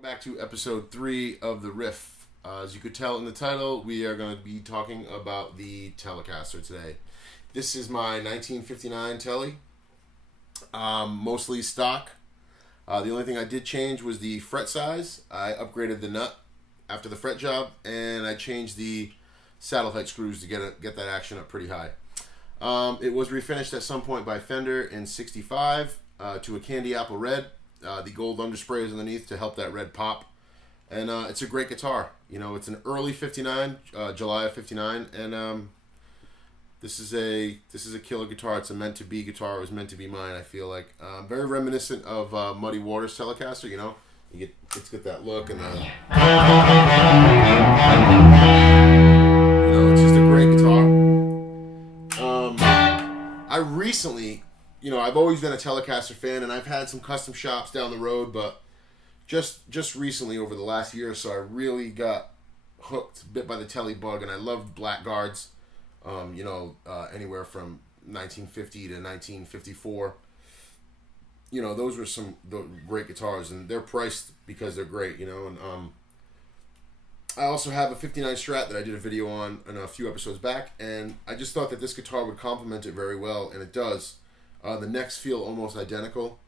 Welcome back to episode 3 of The Riff. As you could tell in the title, we are going to be talking about the Telecaster today. This is my 1959 Tele, mostly stock. The only thing I did change was the fret size. I upgraded the nut after the fret job, and I changed the saddle height screws to get that action up pretty high. It was refinished at some point by Fender in '65 to a candy apple red. The gold underspray is underneath to help that red pop, and it's a great guitar. You know, it's an early '59, July of '59, and this is a killer guitar. It's a meant to be guitar. It was meant to be mine. I feel like very reminiscent of Muddy Waters Telecaster. You know, it's got that look, and it's just a great guitar. I recently. You know, I've always been a Telecaster fan, and I've had some custom shops down the road, but just recently, over the last year or so, I really got hooked, bit by the Tele bug, and I loved blackguards, anywhere from 1950 to 1954. You know, those were some great guitars, and they're priced because they're great, you know, and I also have a '59 Strat that I did a video on in a few episodes back, and I just thought that this guitar would complement it very well, and it does. The necks feel almost identical.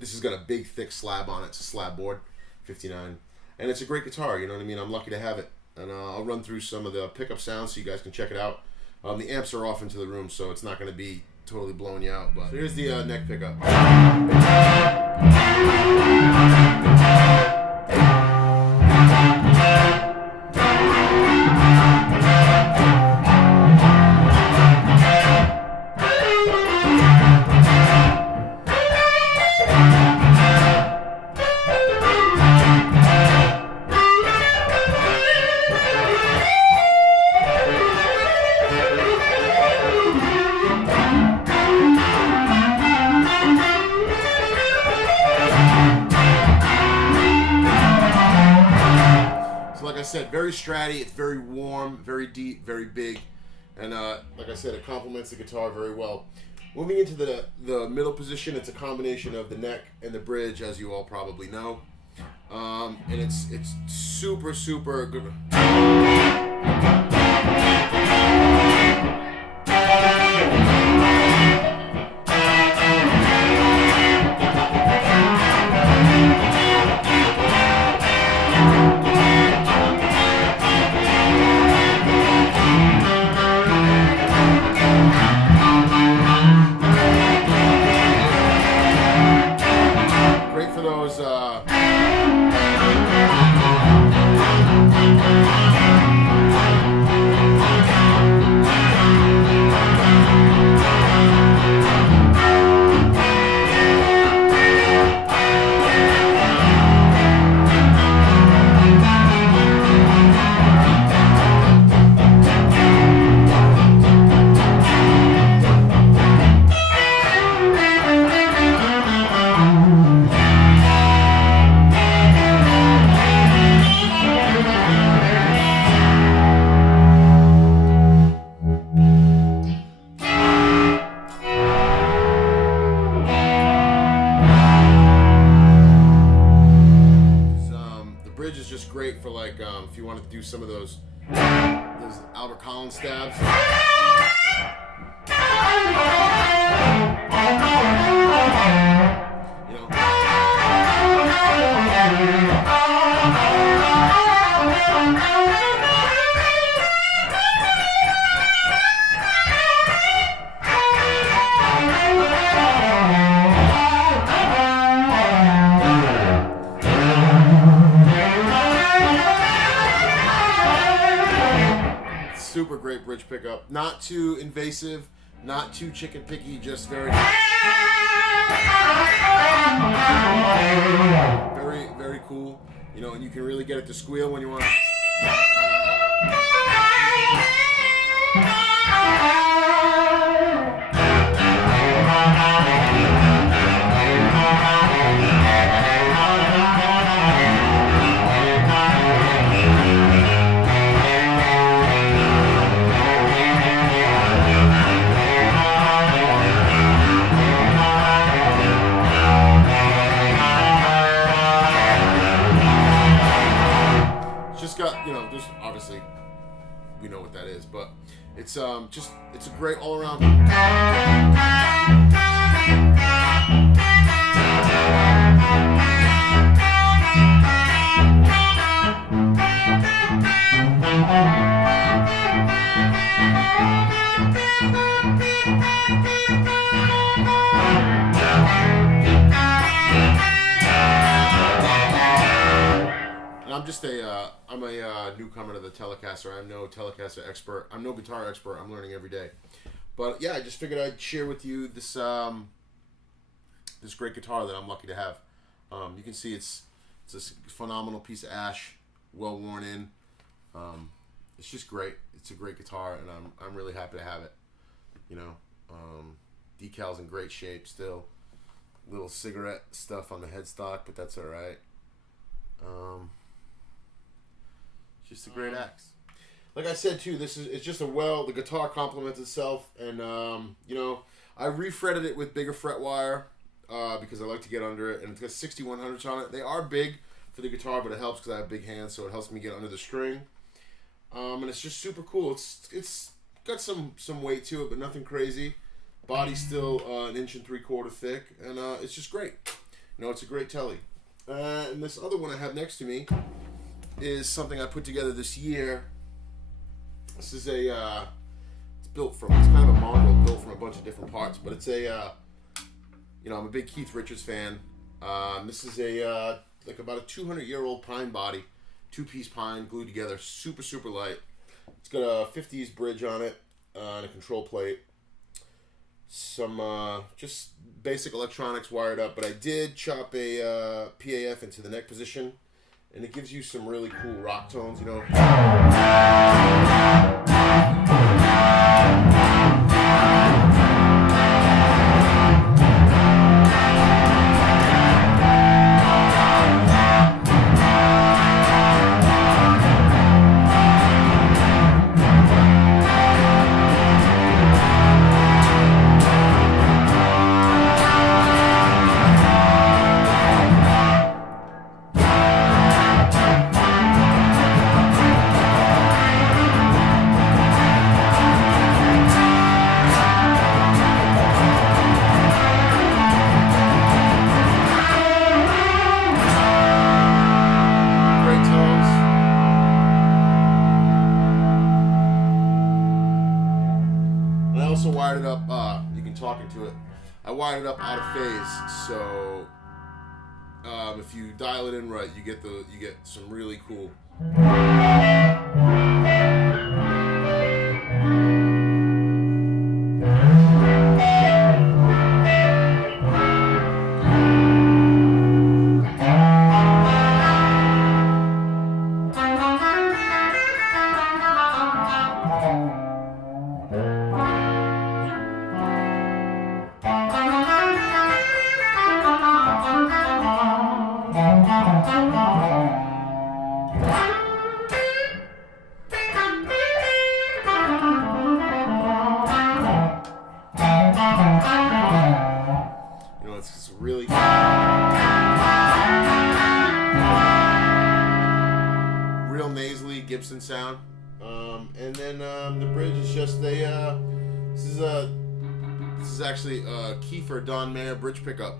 This has got a big, thick slab on it. It's a slab board, '59. And it's a great guitar, you know what I mean? I'm lucky to have it. And I'll run through some of the pickup sounds so you guys can check it out. The amps are off into the room, so it's not going to be totally blowing you out. But so here's the neck pickup. Like I said, very stratty, it's very warm, very deep, very big, and like I said, it complements the guitar very well. Moving into the middle position, it's a combination of the neck and the bridge, as you all probably know, and it's super good. Great for like if you wanted to do some of those Albert Collins stabs. You know. Super great bridge pickup. Not too invasive, not too chicken picky, just very cool. You know, and you can really get it to squeal when you want. obviously we know what that is, but it's it's a great all around. And I'm a newcomer to the Telecaster. I'm no Telecaster expert. I'm no guitar expert. I'm learning every day. But yeah, I just figured I'd share with you this this great guitar that I'm lucky to have. You can see it's a phenomenal piece of ash, well worn in. It's just great. It's a great guitar, and I'm really happy to have it. You know, decals in great shape still. Little cigarette stuff on the headstock, but that's all right. Just a great axe. Like I said too, it's just the guitar complements itself, and you know, I refretted it with bigger fret wire because I like to get under it, and it's got 6100s on it. They are big for the guitar, but it helps because I have big hands, so it helps me get under the string. And it's just super cool. It's got some weight to it, but nothing crazy. Body's still 1 3/4 inch thick, and it's just great. You know, it's a great Tele. And this other one I have next to me is something I put together this year. This is it's kind of a mongrel built from a bunch of different parts, but it's you know, I'm a big Keith Richards fan. This is like about a 200-year-old pine body, 2-piece pine glued together, super, super light. It's got a 50s bridge on it, and a control plate. Some just basic electronics wired up, but I did chop a PAF into the neck position, and it gives you some really cool rock tones, you know. Wired it up, you can talk into it. I wired it up out of phase, so if you dial it in right, you get some really cool. It's really real nasally Gibson sound, and then the bridge is just a this is actually a Kiefer Don Mayer bridge pickup.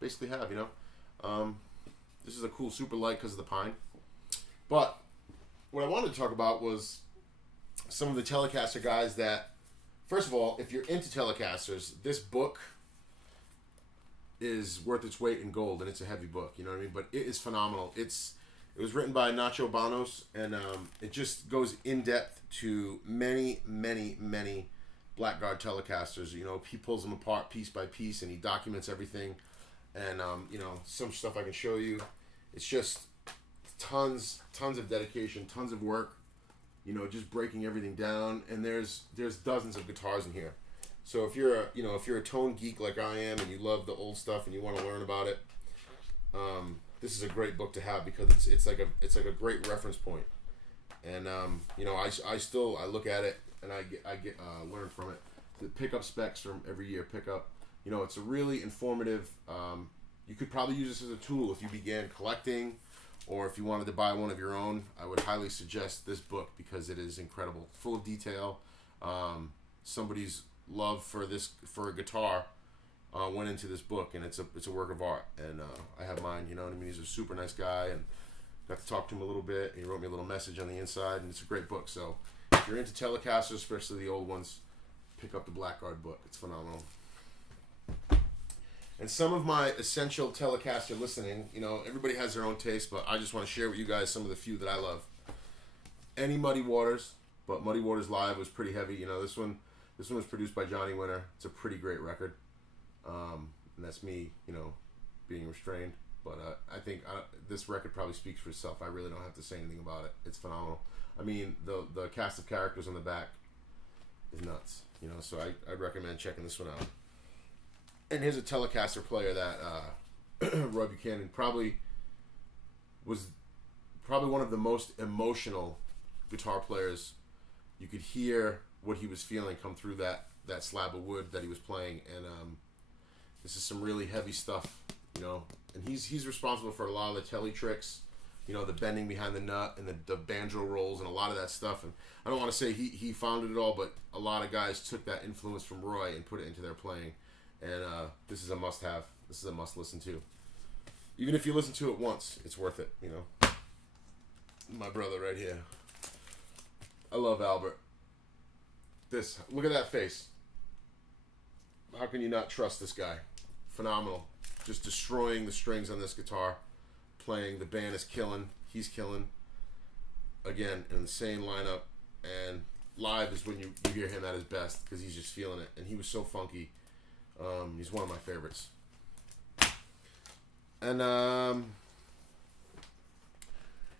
Basically have, you know, this is a cool super light because of the pine. But what I wanted to talk about was some of the Telecaster guys that, first of all, if you're into Telecasters, this book is worth its weight in gold, and it's a heavy book, you know what I mean? But it is phenomenal. It was written by Nacho Banos, and it just goes in depth to many, many, many Blackguard Telecasters. You know, he pulls them apart piece by piece, and he documents everything. And you know, some stuff I can show you. It's just tons of dedication, tons of work. You know, just breaking everything down. And there's dozens of guitars in here. So if you're a tone geek like I am, and you love the old stuff and you want to learn about it, this is a great book to have, because it's like a great reference point. And you know, I look at it and I get learn from it. The pickup specs from every year pickup. You know, it's a really informative. You could probably use this as a tool if you began collecting, or if you wanted to buy one of your own. I would highly suggest this book, because it is incredible, full of detail. Somebody's love for a guitar went into this book, and it's a work of art. And I have mine. You know what I mean? He's a super nice guy, and got to talk to him a little bit. He wrote me a little message on the inside, and it's a great book. So if you're into Telecasters, especially the old ones, pick up the Blackguard book. It's phenomenal. And some of my essential Telecaster listening, you know, everybody has their own taste, but I just want to share with you guys some of the few that I love. Any Muddy Waters, but Muddy Waters Live was pretty heavy. You know, this one was produced by Johnny Winter. It's a pretty great record. And that's me, you know, being restrained. But I think this record probably speaks for itself. I really don't have to say anything about it. It's phenomenal. I mean, the cast of characters on the back is nuts. You know, so I'd recommend checking this one out. And here's a Telecaster player that Roy Buchanan was one of the most emotional guitar players. You could hear what he was feeling come through that slab of wood that he was playing, and this is some really heavy stuff, you know. And he's responsible for a lot of the Tele tricks, you know, the bending behind the nut and the banjo rolls and a lot of that stuff. And I don't want to say he founded it all, but a lot of guys took that influence from Roy and put it into their playing. And this is a must-have. This is a must-listen to. Even if you listen to it once, it's worth it, you know. My brother right here. I love Albert. Look at that face. How can you not trust this guy? Phenomenal. Just destroying the strings on this guitar. Playing. The band is killing. He's killing. Again, an insane lineup. And live is when you hear him at his best, because he's just feeling it. And he was so funky. He's one of my favorites. And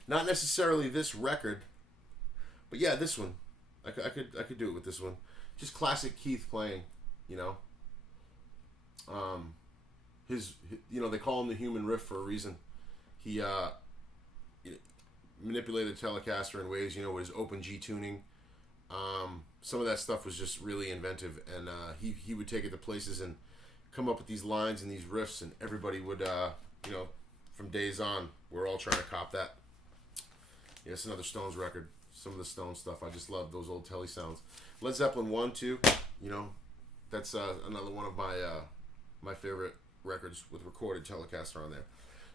not necessarily this record, but yeah, this one. I could do it with this one. Just classic Keith playing, you know. His you know, they call him the human riff for a reason. He manipulated the Telecaster in ways, you know, with his open G tuning. Some of that stuff was just really inventive, and he would take it to places and come up with these lines and these riffs, and everybody would, you know, from days on, we're all trying to cop that. Yeah, it's another Stones record. Some of the Stones stuff, I just love those old Tele sounds. Led Zeppelin 1, 2, you know, that's another one of my favorite records with recorded Telecaster on there.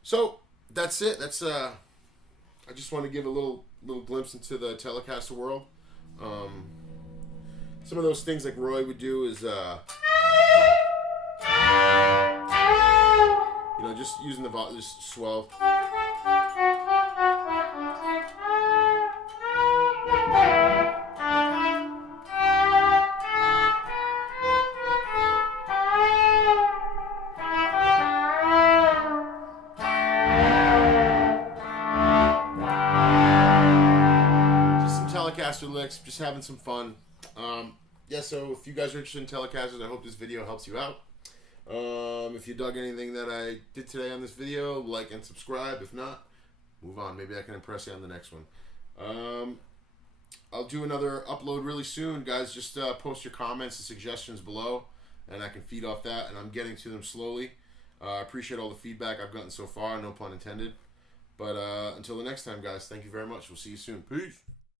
So that's it. That's I just want to give a little glimpse into the Telecaster world. Some of those things like Roy would do is, you know, just using the just swell. Telecaster licks, just having some fun. Yeah, so if you guys are interested in Telecasters, I hope this video helps you out. If you dug anything that I did today on this video, like and subscribe. If not, move on. Maybe I can impress you on the next one. I'll do another upload really soon. Guys, just post your comments and suggestions below, and I can feed off that, and I'm getting to them slowly. I appreciate all the feedback I've gotten so far, no pun intended. But until the next time, guys, thank you very much. We'll see you soon. Peace.